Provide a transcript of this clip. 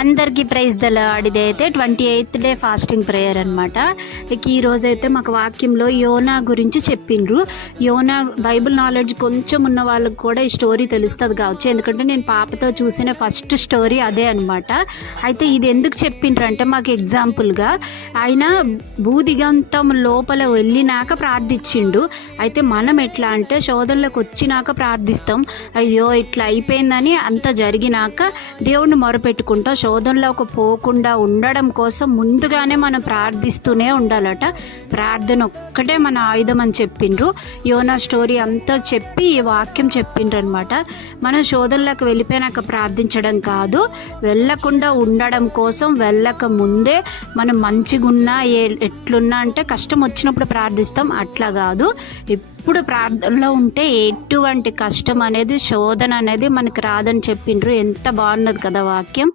అందరికీ praise the lord. ఇదైతే 28th day fasting prayer అనమాట. ఇక ఈరోజైతే మాకు వాక్యంలో యోనా గురించి చెప్పిండ్రు. యోనా బైబిల్ నాలెడ్జ్ కొంచెం ఉన్న వాళ్ళకి కూడా ఈ స్టోరీ తెలుస్తుంది కావచ్చు, ఎందుకంటే నేను పాపతో చూసిన ఫస్ట్ స్టోరీ అదే అనమాట. అయితే ఇది ఎందుకు చెప్పిండ్రు అంటే మాకు ఎగ్జాంపుల్గా ఆయన భూదిగంతం లోపల వెళ్ళినాక ప్రార్థించిండు. అయితే మనం ఎట్లా అంటే శోధనలకు వచ్చినాక ప్రార్థిస్తాం, అయ్యో ఇట్లా అయిపోయిందని అంత జరిగినాక దేవుణ్ణి మొరపెట్టుకుంటాం. శోధనలోకి పోకుండా ఉండడం కోసం ముందుగానే మనం ప్రార్థిస్తూనే ఉండాలట. ప్రార్థన ఒక్కటే మన ఆయుధం అని చెప్పిండ్రు. యోనా స్టోరీ అంతా చెప్పి ఈ వాక్యం చెప్పిండ్రు అనమాట. మనం శోధనలోకి వెళ్ళిపోయినాక ప్రార్థించడం కాదు, వెళ్ళకుండా ఉండడం కోసం. వెళ్ళక ముందే మనం మంచిగున్నా ఎట్లున్నా అంటే కష్టం వచ్చినప్పుడు ప్రార్థిస్తాం, అట్లా కాదు. ఇప్పుడు ప్రార్థనలో ఉంటే ఎటువంటి కష్టం అనేది శోధన అనేది మనకి రాదని చెప్పిండ్రు. ఎంత బాగున్నది కదా వాక్యం.